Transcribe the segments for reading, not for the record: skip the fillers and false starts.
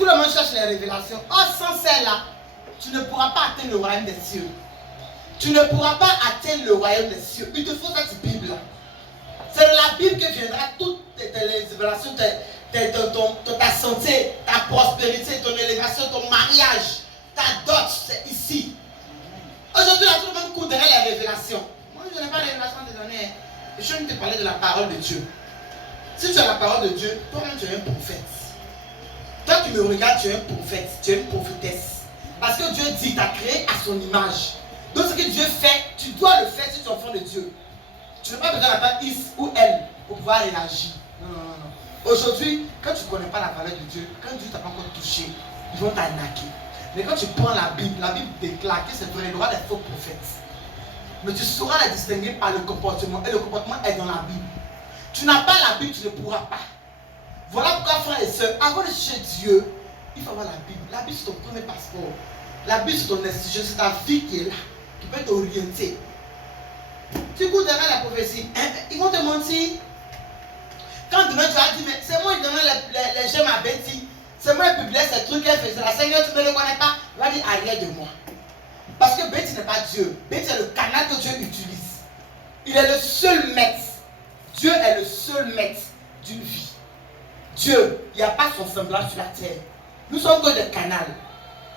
Tout le monde cherche les révélations. Or, sans celle-là, tu ne pourras pas atteindre le royaume des cieux. Tu ne pourras pas atteindre le royaume des cieux. Il te faut cette Bible. C'est de la Bible que viendra toutes tes révélations, ta santé, ta prospérité, ton élévation, ton mariage, ta dot, c'est ici. Aujourd'hui, là, tout le monde court derrière les révélations. Moi, je n'ai pas les révélations à te donner. Je suis venu te parler de la parole de Dieu. Si tu as la parole de Dieu, toi-même, tu es un prophète. Toi, tu me regardes, tu es un prophète, tu es une prophétesse. Parce que Dieu dit, tu as créé à son image. Donc, ce que Dieu fait, tu dois le faire si tu es enfant de Dieu. Tu n'as pas besoin d'avoir is ou elle pour pouvoir réagir. Non, non, non. Aujourd'hui, quand tu ne connais pas la valeur de Dieu, quand Dieu ne t'a pas encore touché, ils vont t'arnaquer. Mais quand tu prends la Bible déclare que c'est vrai, il y aura des faux prophètes. Mais tu sauras la distinguer par le comportement. Et le comportement est dans la Bible. Tu n'as pas la Bible, tu ne pourras pas. Voilà pourquoi, frères et sœurs, avant de chercher Dieu, il faut avoir la Bible. La Bible, c'est ton premier passeport. La Bible, c'est ton institution, c'est ta vie qui est là, qui peut t'orienter. Tu cours derrière la prophétie, ils vont te mentir. Quand demain tu vas dire, mais c'est moi qui donnais les gemmes à Betty, c'est moi qui publiais ces trucs qu'elle faisait. La Seigneur, tu ne me reconnais pas, il va dire arrière de moi. Parce que Betty n'est pas Dieu. Betty est le canal que Dieu utilise. Il est le seul maître. Dieu est le seul maître d'une vie. Dieu, il n'y a pas son semblable sur la terre. Nous sommes que des canaux.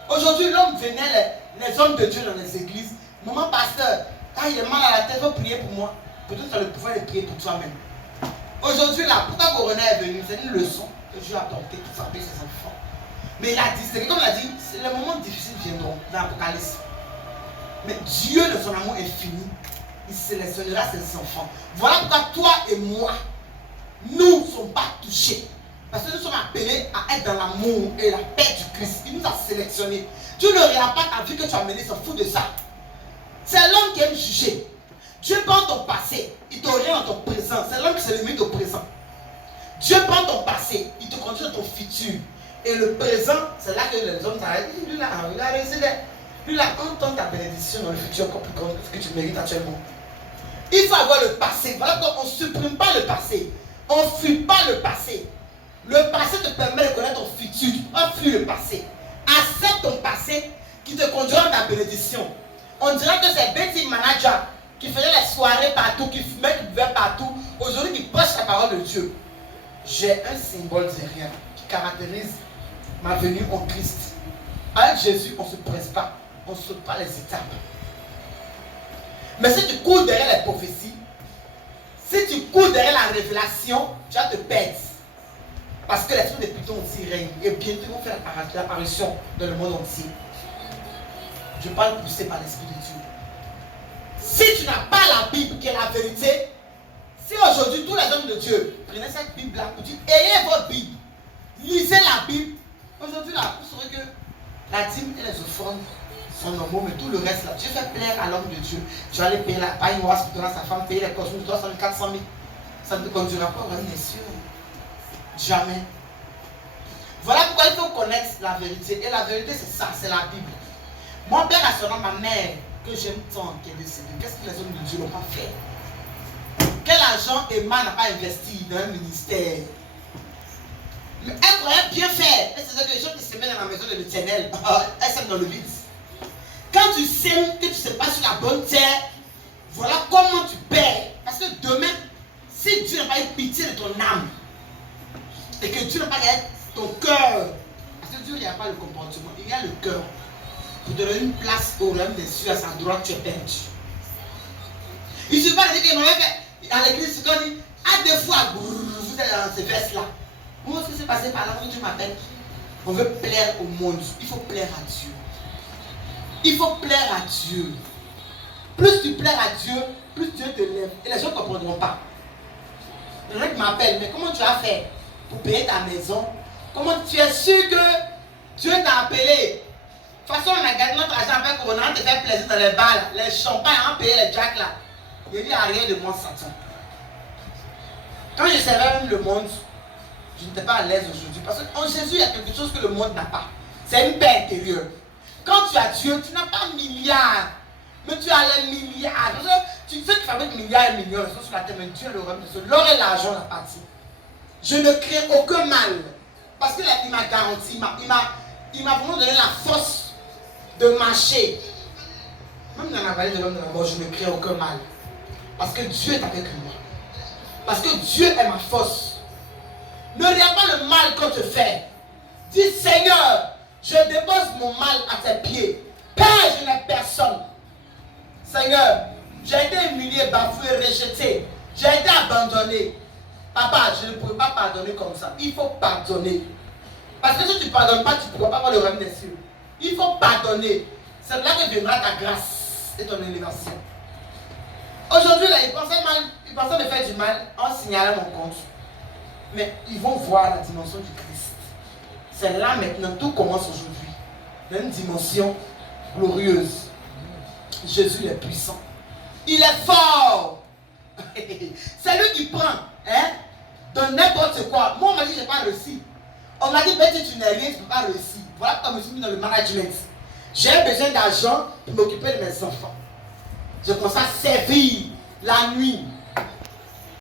Aujourd'hui, l'homme venait, les hommes de Dieu dans les églises. Maman pasteur, quand il est mal à la tête, il faut prier pour moi. Peut-être tu as le pouvoir de prier pour toi-même. Aujourd'hui, là, pourquoi Corona est venu? C'est une leçon que Dieu a apportée pour frapper ses enfants. Mais il a dit, comme il a dit, les moments difficiles viendront dans l'Apocalypse. Mais Dieu, de son amour infini, il sélectionnera ses enfants. Voilà pourquoi toi et moi, nous ne sommes pas touchés. Parce que nous sommes appelés à être dans l'amour et la paix du Christ. Il nous a sélectionnés. Dieu ne regarde pas ta vie que tu as menée, s'en fout de ça. C'est l'homme qui aime juger. Dieu prend ton passé, il t'oriente dans ton présent. C'est l'homme qui se limite au présent. Dieu prend ton passé, il te conduit dans ton futur. Et le présent, c'est là que les hommes s'arrêtent. Lui là, il a réussi. Lui là, entend ta bénédiction dans le futur encore plus grand que tu mérites actuellement. Il faut avoir le passé. Voilà pourquoi on ne supprime pas le passé. On ne fuit pas le passé. Le passé te permet de connaître ton futur. Tu ne peux pas fuir le passé. Accepte ton passé qui te conduira dans ta bénédiction. On dirait que c'est Betty Manager qui faisait les soirées partout, qui fumait, qui buvait partout. Aujourd'hui, qui prêche la parole de Dieu. J'ai un symbole derrière qui caractérise ma venue en Christ. Avec Jésus, on ne se presse pas. On ne saute pas les étapes. Mais si tu cours derrière les prophéties, si tu cours derrière la révélation, tu vas te perdre. Parce que l'esprit des pitons aussi règne. Et bientôt, ils vont faire l'apparition dans le monde entier. Je parle poussé par l'Esprit de Dieu. Si tu n'as pas la Bible qui est la vérité, si aujourd'hui tous les hommes de Dieu prenaient cette Bible-là pour dire, ayez votre Bible, lisez la Bible, aujourd'hui là, vous saurez que la dîme et les offrandes sont normaux, mais tout le reste là, Dieu fait plaire à l'homme de Dieu. Tu vas aller payer la paille noire pour donner à sa femme, payer les costumes de 300 000, 400 000. Ça ne te conduira pas au royaume des cieux. Jamais. Voilà pourquoi il faut connaître la vérité. Et la vérité, c'est ça, c'est la Bible. Mon père a son nom, ma mère, que j'aime tant, qui est décédée. Qu'est-ce que les hommes de Dieu n'ont pas fait? Quel agent Emma n'a pas investi dans un ministère? Elle pourrait bien faire. C'est-à-dire que les gens qui se mettent dans la maison de l'Éternel, elles s'aiment dans le vide. Quand tu sèmes, que tu ne sais pas sur la bonne terre, voilà comment tu perds. Parce que demain, si Dieu n'a pas eu pitié de ton âme, et que Dieu n'a pas gagné ton cœur, parce que Dieu n'a pas le comportement, il y a le cœur. Pour te donner une place au royaume des cieux à sa droite, tu es perdu. Il ne suffit pas de dire qu'il m'avait fait à l'église, tu dois dire, à deux fois, vous êtes dans ces vestes-là. Moi, ce qui s'est passé par là, quand Dieu m'appelle, on veut plaire au monde. Il faut plaire à Dieu. Il faut plaire à Dieu. Plus tu plais à Dieu, plus Dieu te lève. Et les gens ne comprendront pas. Les gens qui m'appellent, mais comment tu as fait pour payer ta maison? Comment tu es sûr que Dieu t'a appelé? De toute façon, on a gagné notre argent avec Corona, on te fait plaisir dans les bars, les champagnes, on paye les jacks là. Il n'y a rien de moi, Satan. Quand je servais même le monde, je n'étais pas à l'aise aujourd'hui. Parce qu'en Jésus, il y a quelque chose que le monde n'a pas. C'est une paix intérieure. Quand tu as Dieu, tu n'as pas milliards, mais tu as les milliards. Tu sais qu'il fabrique milliards et millions de sur la terre, mais Dieu le royaume de Dieu. L'or et l'argent la partie. Je ne crée aucun mal. parce qu'il m'a garanti, il m'a vraiment donné la force de marcher. Même dans la vallée de l'homme de la mort, je ne crains aucun mal. Parce que Dieu est avec moi. Parce que Dieu est ma force. Ne regarde pas le mal qu'on te fait. Dis Seigneur, je dépose mon mal à tes pieds. Père, je n'ai personne. Seigneur, j'ai été humilié, bafoué, rejeté. J'ai été abandonné. Papa, je ne pourrais pas pardonner comme ça. Il faut pardonner. Parce que si tu ne pardonnes pas, tu ne pourras pas voir le royaume des cieux. Il faut pardonner. C'est là que viendra ta grâce et ton élévation. Aujourd'hui, là, ils pensaient de faire du mal en signalant mon compte. Mais ils vont voir la dimension du Christ. C'est là maintenant, tout commence aujourd'hui. Dans une dimension glorieuse. Jésus est puissant. Il est fort. C'est lui qui prend, hein, de n'importe quoi. Moi, on m'a dit que je n'ai pas réussi. On m'a dit, si tu n'es rien, tu ne peux pas réussir. Voilà comme je suis mis dans le management. J'ai besoin d'argent pour m'occuper de mes enfants. Je commence à servir la nuit.